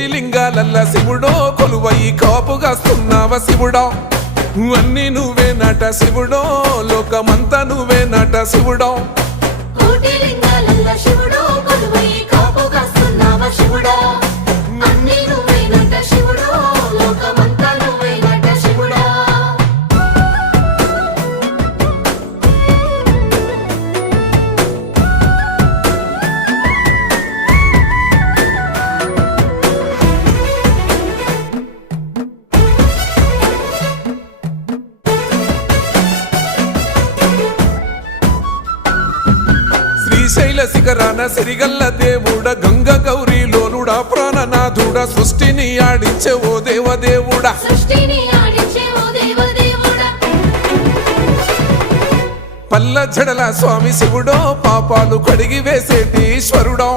కోటి లింగాలల్ల శివుడో కొలువై కాపుగాస్తున్నావ శివుడా అన్ని నువ్వే నట శివుడో లోకమంతా నువ్వే నట శివుడో కోటి లింగాలల్ల శివుడో కొలువై కాపుగాస్తున్నావ శివుడా అన్ని నువ్వే నట శివుడో లోకమంతా నువ్వే నట శివుడా శ్రీశైల శిఖరాన సిరిగల్ల దేవుడ గంగ గౌరీ లోలుడా ప్రాణనాథుడ సృష్టిని ఆడించే ఓ దేవదేవుడా సృష్టిని ఆడించే ఓ దేవదేవుడా పల్ల జడల స్వామి శివుడో పాపాలు కడిగి వేసేటి ఈశ్వరుడో